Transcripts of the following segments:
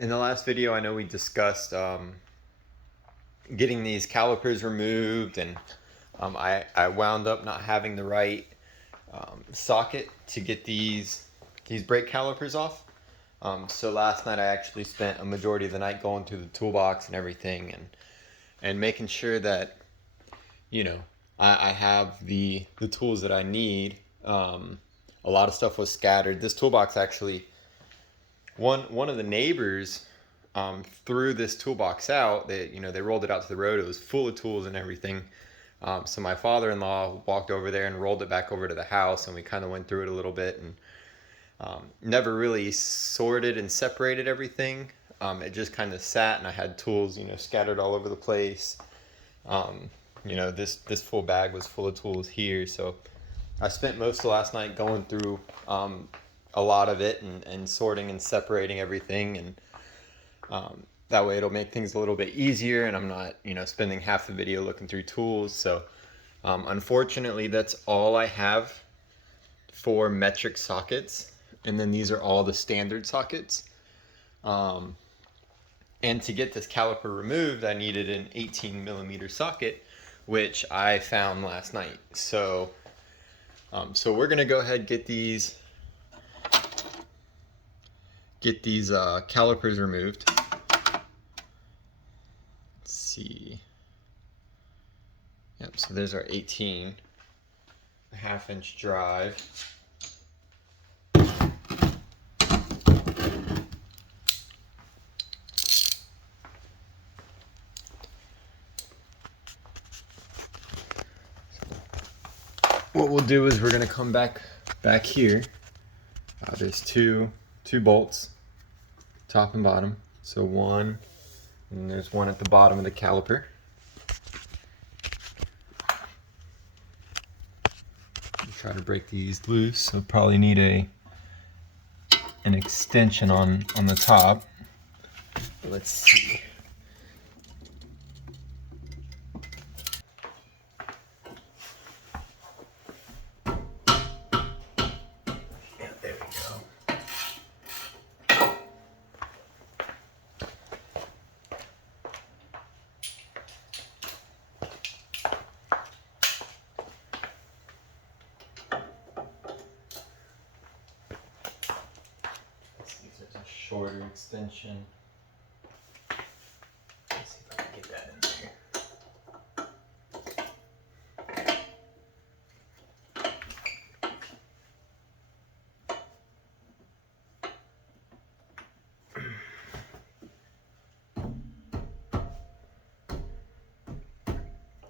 In the last video, I know we discussed getting these calipers removed, and I wound up not having the right socket to get these brake calipers off. So last night I actually spent a majority of the night going through the toolbox and everything, and making sure that, you know, I have the tools that I need. A lot of stuff was scattered. This toolbox actually, one of the neighbors threw this toolbox out. They rolled it out to the road. It was full of tools and everything. So my father-in-law walked over there and rolled it back over to the house, and we kind of went through it a little bit, and never really sorted and separated everything. It just kind of sat, and I had tools, scattered all over the place. This full bag was full of tools here. So I spent most of last night going through a lot of it and sorting and separating everything, and that way it'll make things a little bit easier, and I'm not spending half the video looking through tools. So unfortunately, that's all I have for metric sockets, and then these are all the standard sockets. And to get this caliper removed, I needed an 18 millimeter socket, which I found last night. So we're gonna go ahead and get these calipers removed. Let's see. Yep, so there's our 18, a half-inch drive. What we'll do is we're gonna come back here. There's two bolts, top and bottom. So one, and there's one at the bottom of the caliper. Try to break these loose. So probably need an extension on the top. Let's see. Shorter extension. Let's see if I can get that in there.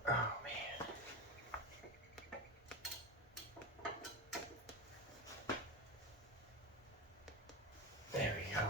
Oh man. There we go.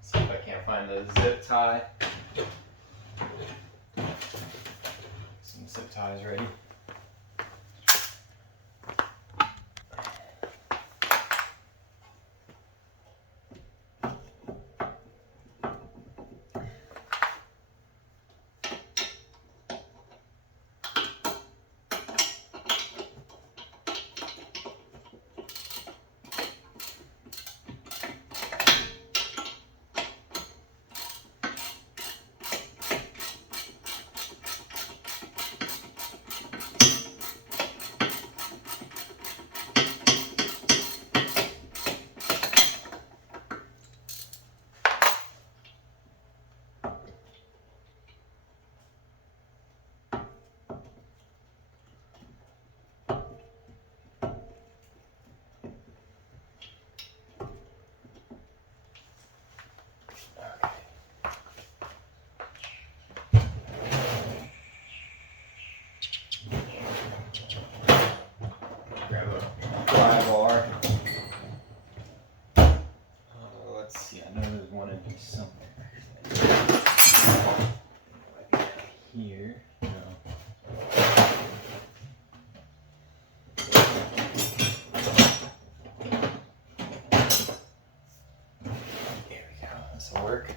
See if I can't find the zip tie. Some zip ties ready. one in here somewhere. Here. No. There we go. This will work.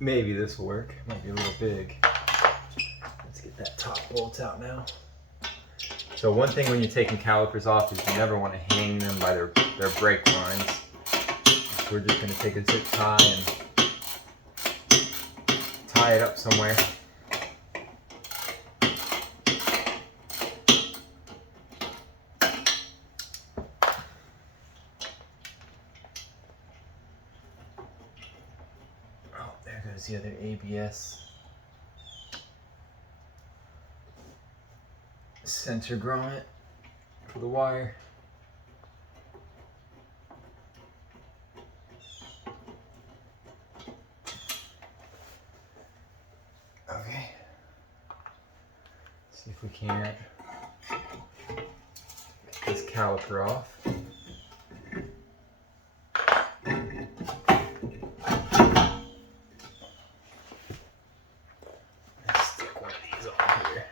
Maybe this will work. Might be a little big. Let's get that top bolt out now. So one thing when you're taking calipers off is you never want to hang them by their brake lines. So we're just going to take a zip tie and tie it up somewhere. Oh, there goes the other ABS center grommet for the wire. Okay. See if we can't get this caliper off. Let's stick one of these on here.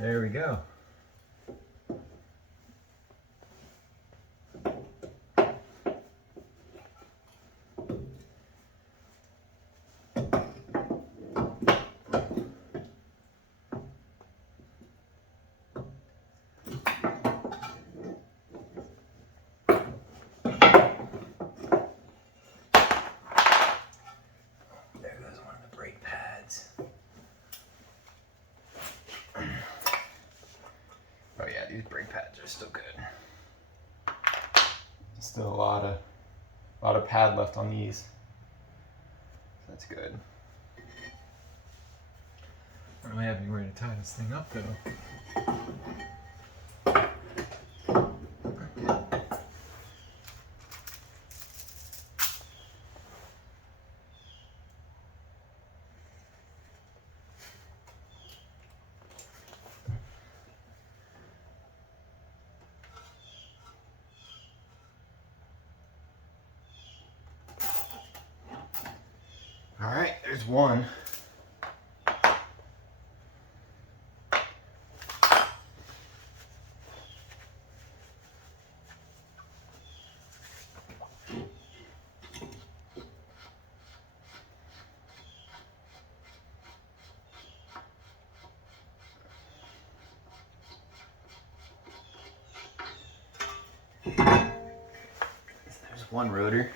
There we go. There goes one of the brake pads. Oh yeah, these brake pads are still good. Still a lot of pad left on these. That's good. I don't really have anywhere to tie this thing up though. All right, there's one. There's one rotor.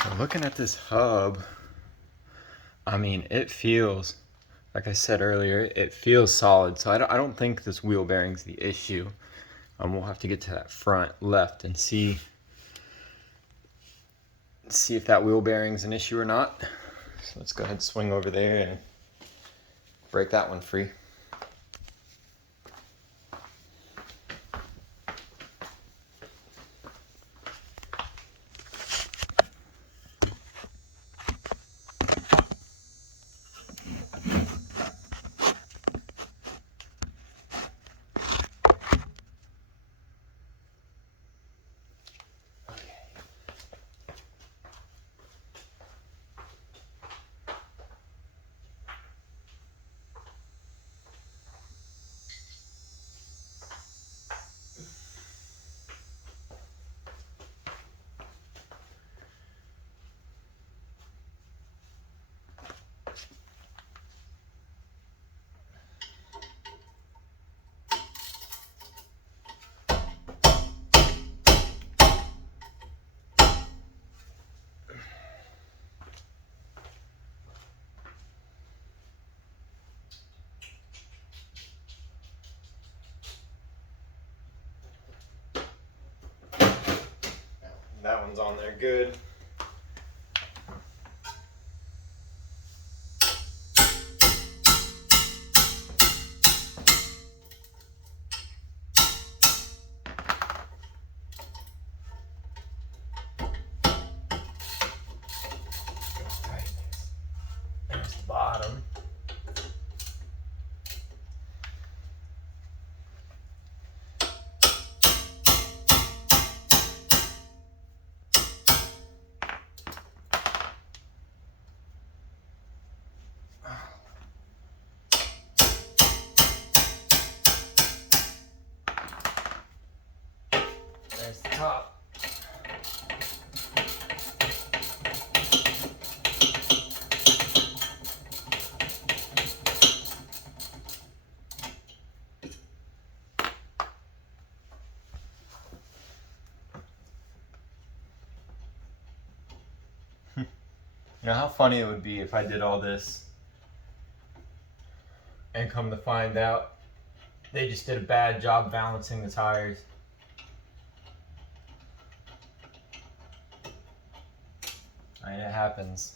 So looking at this hub, I mean, it feels, like I said earlier, it feels solid. So I don't think this wheel bearing's the issue. We'll have to get to that front left and see if that wheel bearing's an issue or not. So let's go ahead and swing over there and break that one free. one's on there good. There's the bottom. There's the top. You know how funny it would be if I did all this and come to find out they just did a bad job balancing the tires. I mean, it happens.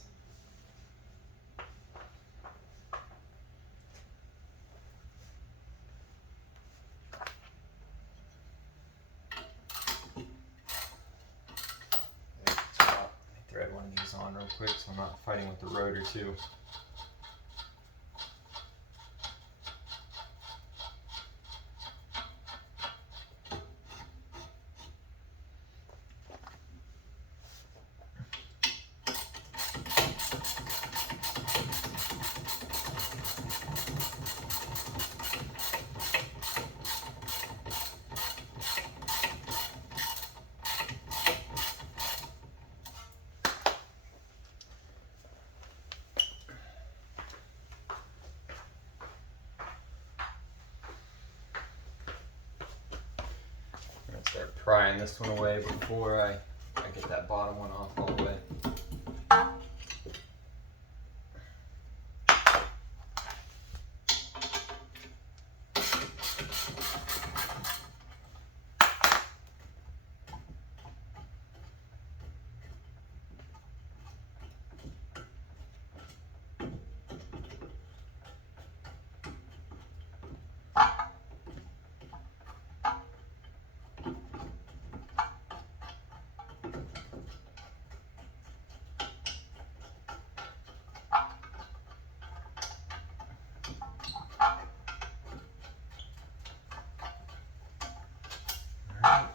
Thread one of these on real quick so I'm not fighting with the rotor too. Start prying this one away before I get that bottom one off all the way.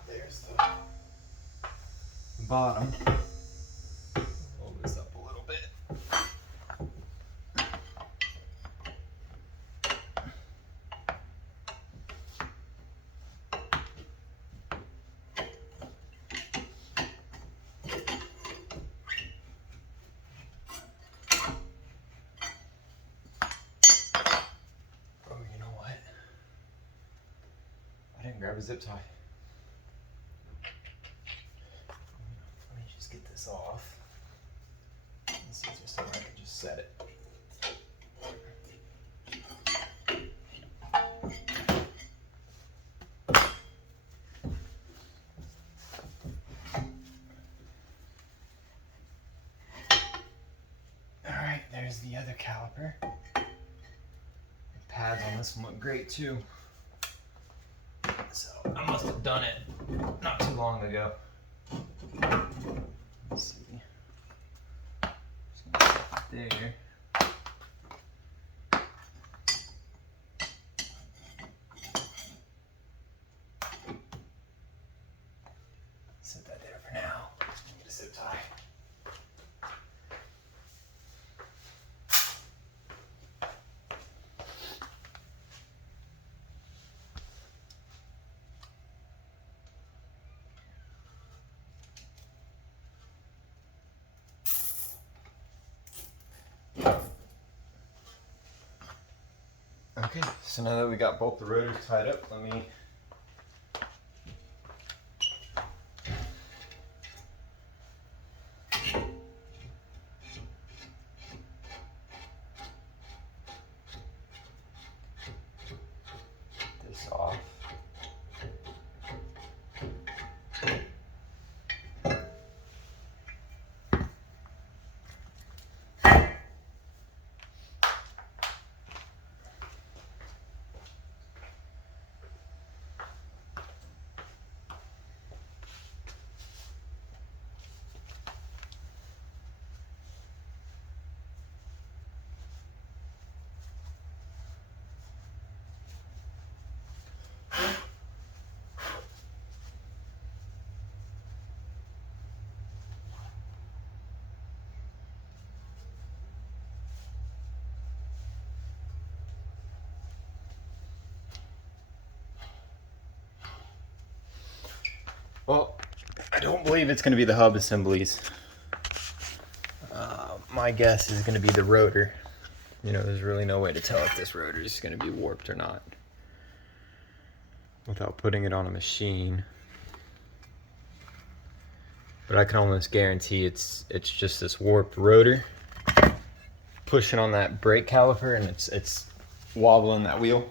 There's the bottom. Hold this up a little bit. Oh, you know what? I didn't grab a zip tie. Get this off. Let's see if there's somewhere I can just set it. Alright, there's the other caliper. The pads on this one look great too. So I must have done it not too long ago. Let's see. Just gonna set it there. Set that there for now. Get a zip tie. Okay, so now that we got both the rotors tied up, let me get this off. Well, I don't believe it's going to be the hub assemblies. My guess is going to be the rotor. You know, there's really no way to tell if this rotor is going to be warped or not without putting it on a machine. But I can almost guarantee it's just this warped rotor pushing on that brake caliper, and it's wobbling that wheel.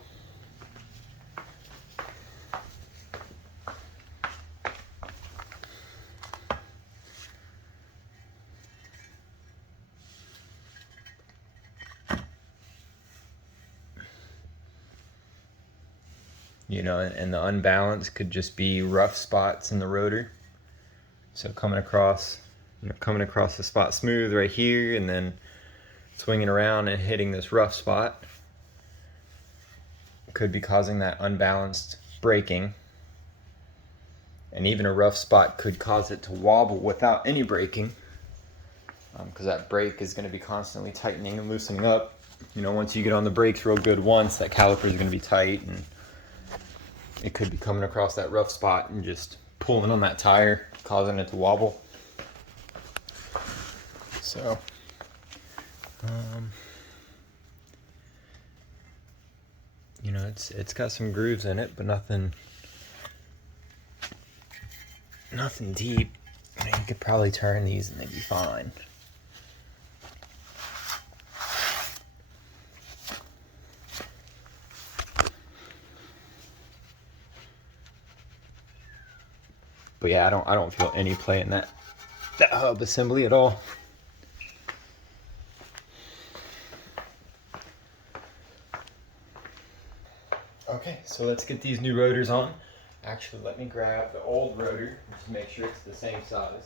You know, and the unbalance could just be rough spots in the rotor. So coming across the spot smooth right here, and then swinging around and hitting this rough spot could be causing that unbalanced braking. And even a rough spot could cause it to wobble without any braking, because that brake is going to be constantly tightening and loosening up. You know, once you get on the brakes real good once, that caliper is going to be tight, and it could be coming across that rough spot and just pulling on that tire, causing it to wobble. So, you know, it's got some grooves in it, but nothing deep. I mean, you could probably turn these and they'd be fine. But yeah, I don't feel any play in that hub assembly at all. Okay, so let's get these new rotors on. Actually, let me grab the old rotor to make sure it's the same size.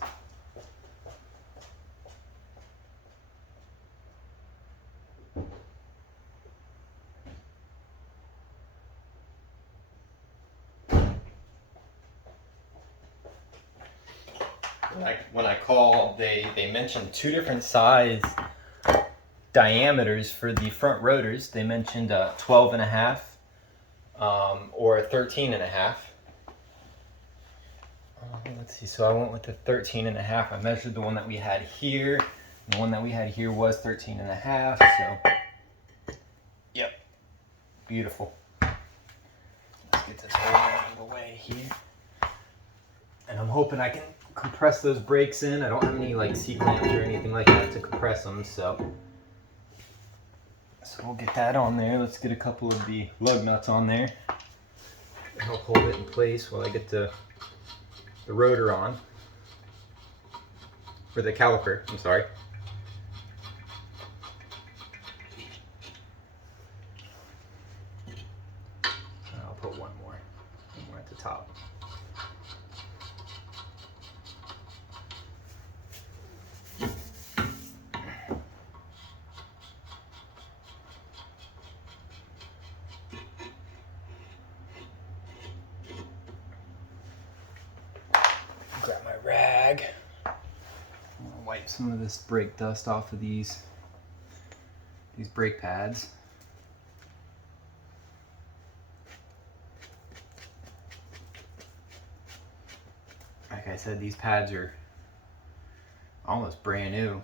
When I called, they mentioned two different size diameters for the front rotors. They mentioned 12 and a half or 13 and a half. Let's see, so I went with the 13 and a half. I measured the one that we had here. The one that we had here was 13 and a half, so yep, beautiful. Let's get this rotor out of the way here. And I'm hoping I can compress those brakes in. I don't have any like C-clamps or anything like that to compress them, so we'll get that on there. Let's get a couple of the lug nuts on there to help hold it in place while I get the rotor on, or the caliper, I'm sorry. I'll put one more at the top. Grab my rag. I'm gonna wipe some of this brake dust off of these brake pads. Like I said, these pads are almost brand new.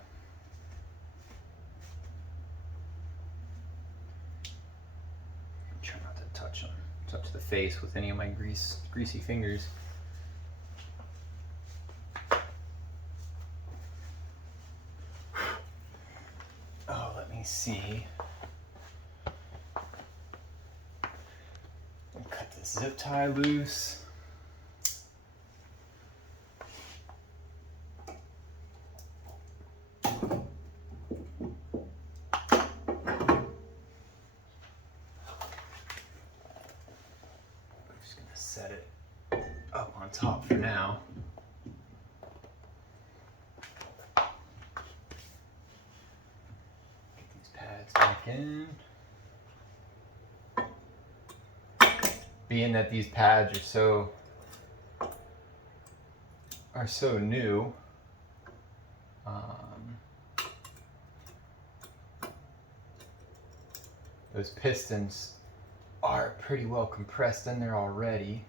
Try not to touch the face with any of my greasy fingers. Oh, let me see. Cut this zip tie loose. Set it up on top for now. Get these pads back in. Being that these pads are so new, those pistons are pretty well compressed in there already.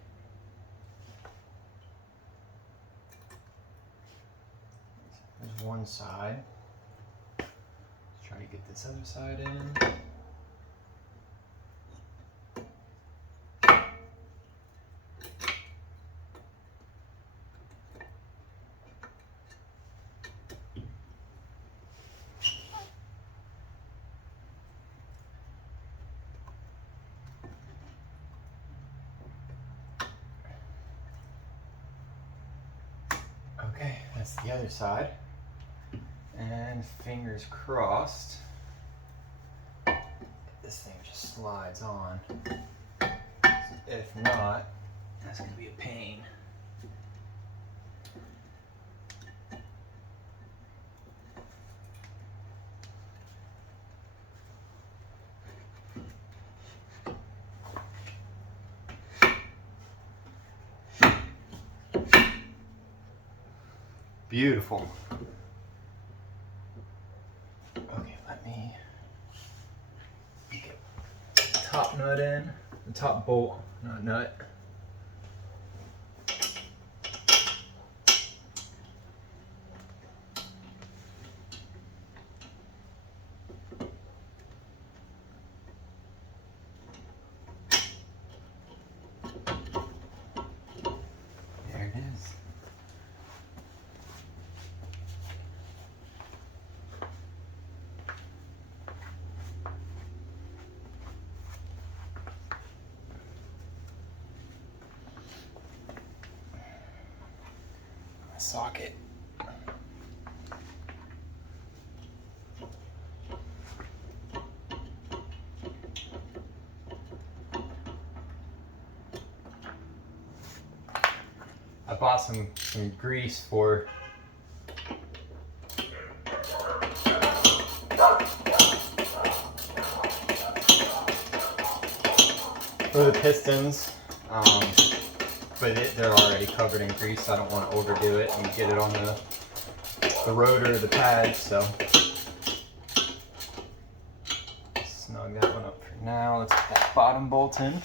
side. Let's try to get this other side in. Okay, that's the other side. And fingers crossed, this thing just slides on. If not, that's gonna be a pain. Beautiful. Okay, let me get the top nut in, the top bolt, not nut. There it is. Socket. I bought some grease for the pistons, but they're already covered in grease, so I don't want to overdo it and get it on the rotor or the pad, so snug that one up for now. Let's get that bottom bolt in.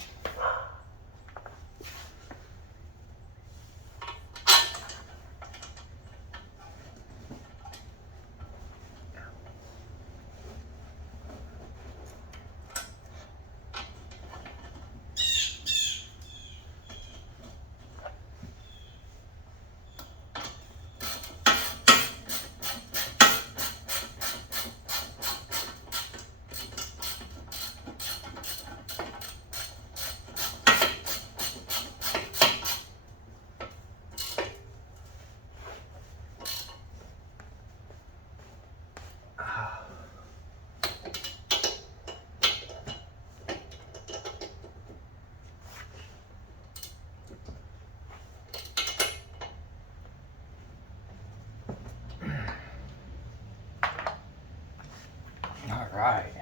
Alright.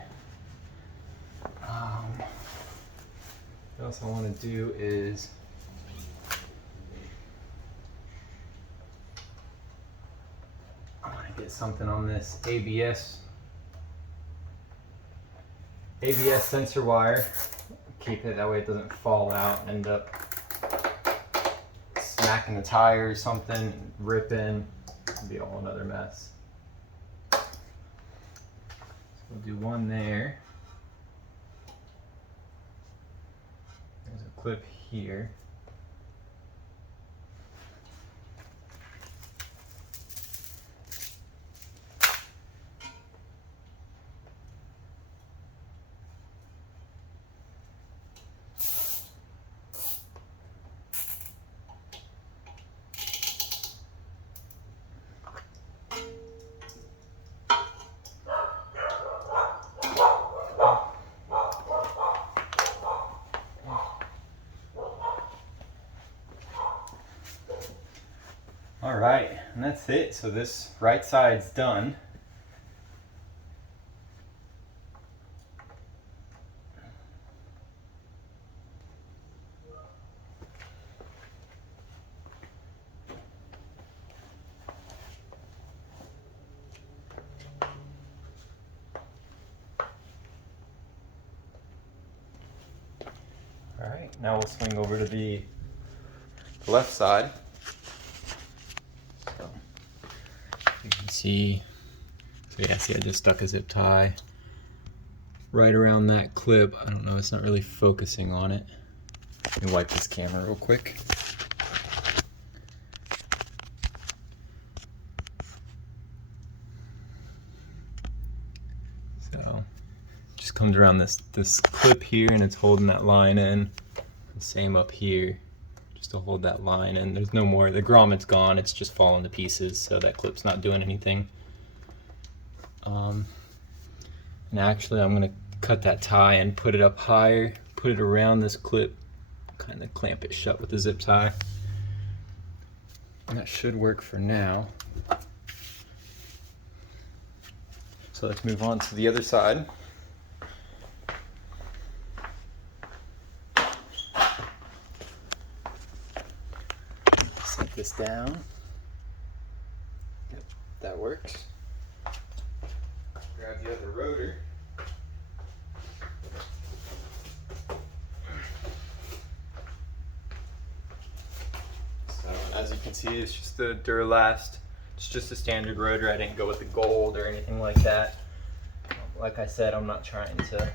What else I want to do is I want to get something on this ABS sensor wire. Keep it that way it doesn't fall out and end up smacking the tire or something, ripping. It'll be a whole another mess. We'll do one there. There's a clip here. All right, and that's it. So this right side's done. All right, now we'll swing over to the left side. So you can see. So yeah, see, I just stuck a zip tie right around that clip. I don't know, it's not really focusing on it. Let me wipe this camera real quick. So just comes around this clip here, and it's holding that line in. The same up here, just to hold that line in. There's no more, the grommet's gone, it's just falling to pieces, so that clip's not doing anything. And actually I'm gonna cut that tie and put it up higher, put it around this clip, kind of clamp it shut with the zip tie. And that should work for now. So let's move on to the other side. Set this down. Yep, that works. Grab the other rotor. So as you can see, it's just the Duralast. It's just a standard rotor. I didn't go with the gold or anything like that. Like I said, I'm not trying to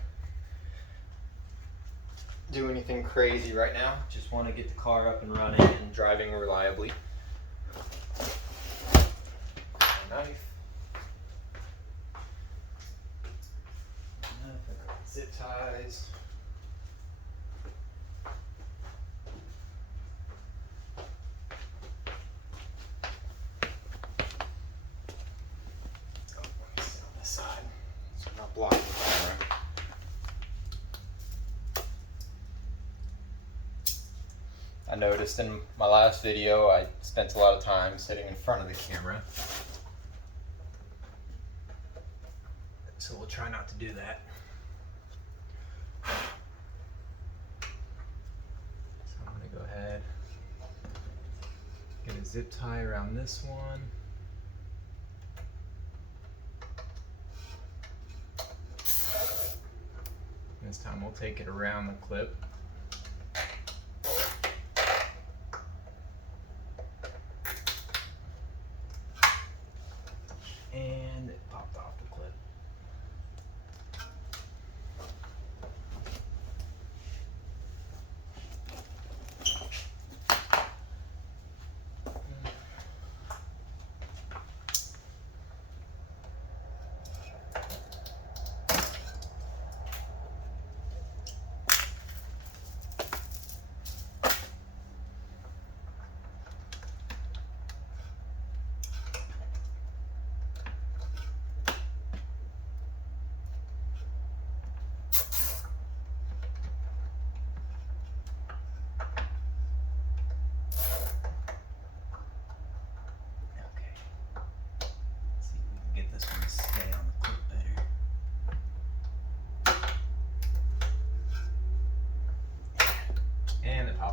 do anything crazy right now. Just want to get the car up and running and driving reliably. Knife. Zip ties. Oh, let me sit on this side so I'm not blocking the camera. I noticed in my last video I spent a lot of time sitting in front of the camera. So we'll try not to do that. So I'm going to go ahead, get a zip tie around this one. This time we'll take it around the clip. And it popped off the clip.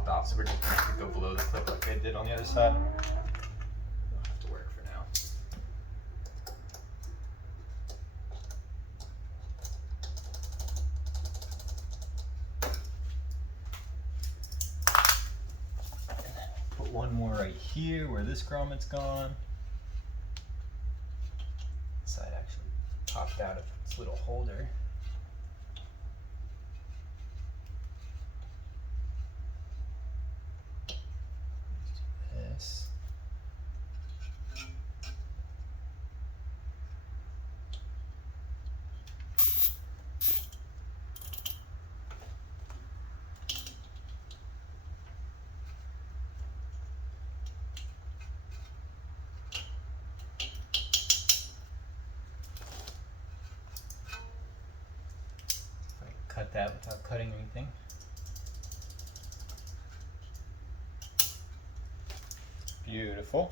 Off, so we're just going to have to go below the clip like I did on the other side. It'll have to work for now. Put one more right here where this grommet's gone. This side actually popped out of its little holder. This. I can cut that without cutting anything. Beautiful.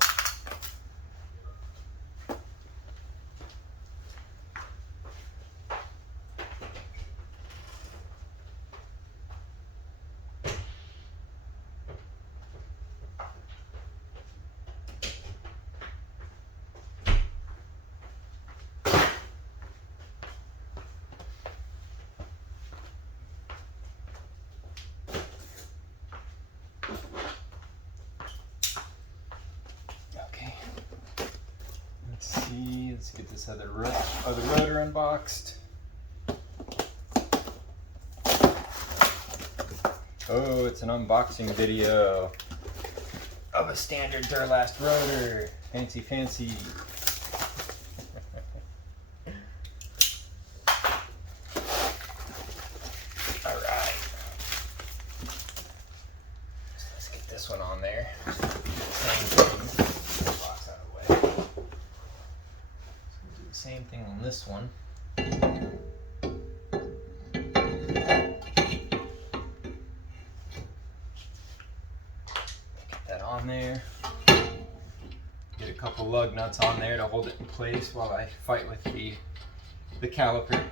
Let's get this other rotor unboxed. Oh, it's an unboxing video of a standard Durlast rotor. Fancy, fancy. All right. So let's get this one on there. Do the same thing. Box out of the way. So we'll do the same thing on this one. On there. Get a couple lug nuts on there to hold it in place while I fight with the caliper.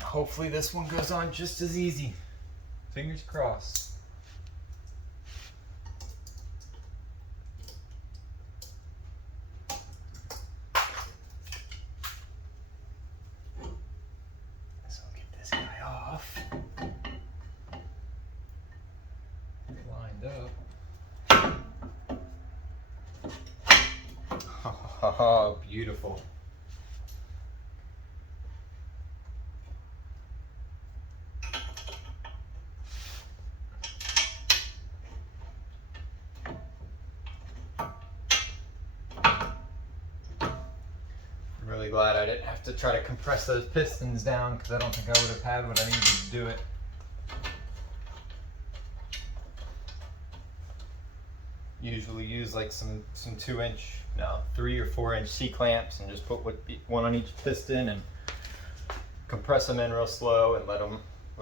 Hopefully this one goes on just as easy. Fingers crossed. So I'll get this guy off. Lined up. Oh, beautiful. Really glad I didn't have to try to compress those pistons down, because I don't think I would have had what I needed to do it. Usually use like some 3 or 4 inch C-clamps and just put one on each piston and compress them in real slow and let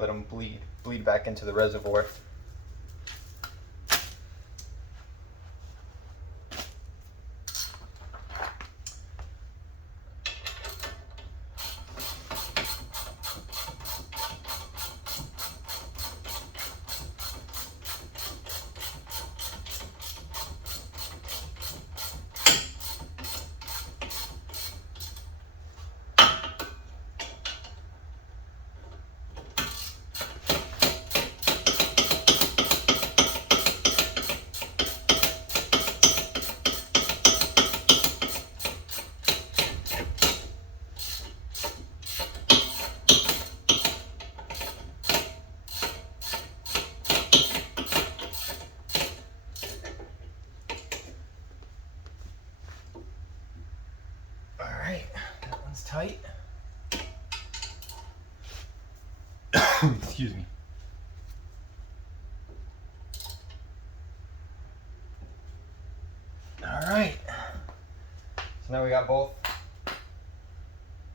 them bleed back into the reservoir. That one's tight. Excuse me. All right. So now we got both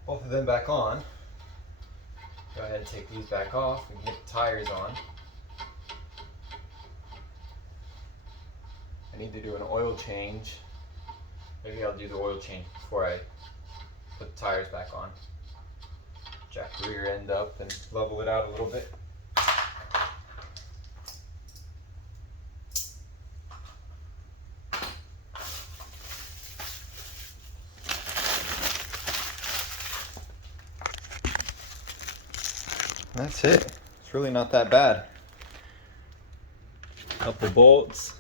of them back on. Go ahead and take these back off. We can get the tires on. I need to do an oil change. Maybe I'll do the oil change before I put the tires back on. Jack the rear end up and level it out a little bit. That's it. It's really not that bad. Couple bolts.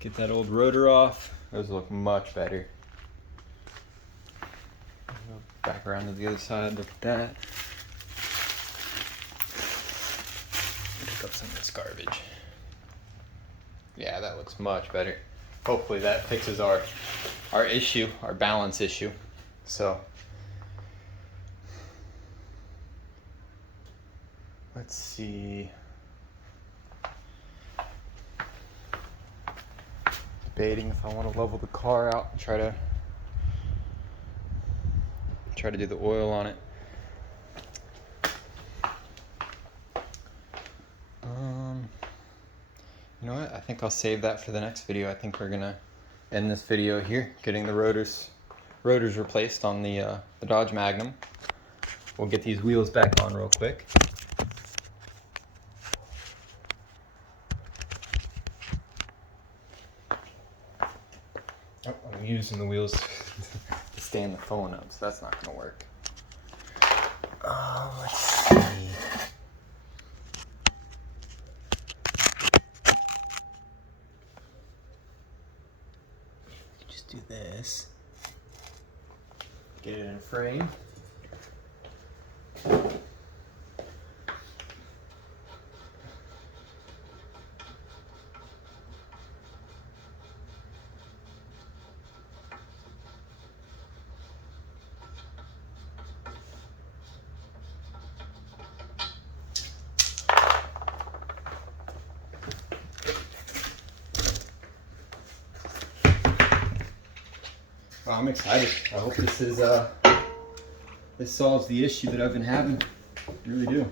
Get that old rotor off. Those look much better. Back around to the other side, look at that. Pick up some of this garbage. Yeah, that looks much better. Hopefully that fixes our issue, our balance issue. So let's see. Debating if I want to level the car out and try to do the oil on it. You know what? I think I'll save that for the next video. I think we're gonna end this video here, getting the rotors rotors replaced on the Dodge Magnum. We'll get these wheels back on real quick. Oh, I'm using the wheels to stand the phone up, so that's not going to work. Let's see. Just do this. Get it in frame. Well, I'm excited. I hope this solves the issue that I've been having. I really do.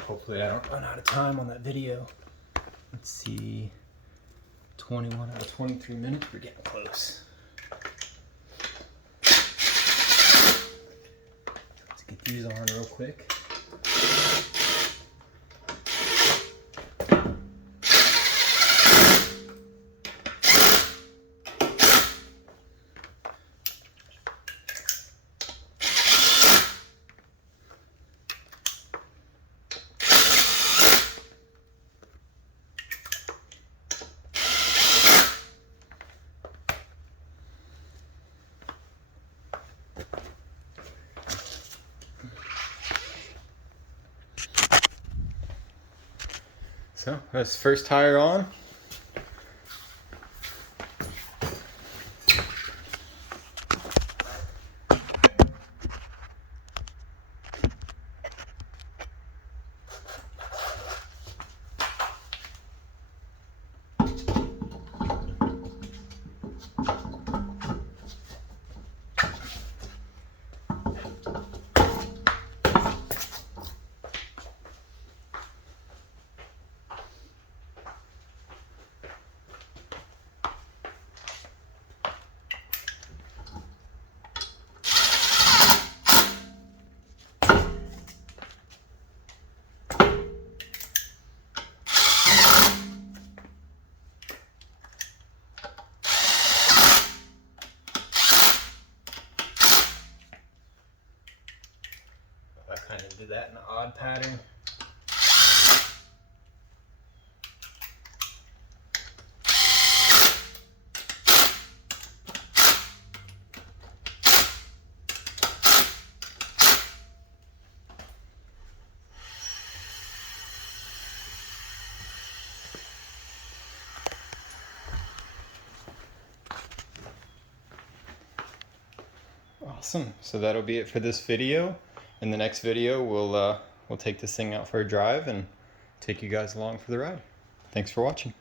Hopefully I don't run out of time on that video. Let's see. 21 out of 23 minutes. We're getting close. Get these on real quick. So that's first tire on. I kind of did that in an odd pattern. Awesome. So that'll be it for this video. In the next video, we'll take this thing out for a drive and take you guys along for the ride. Thanks for watching.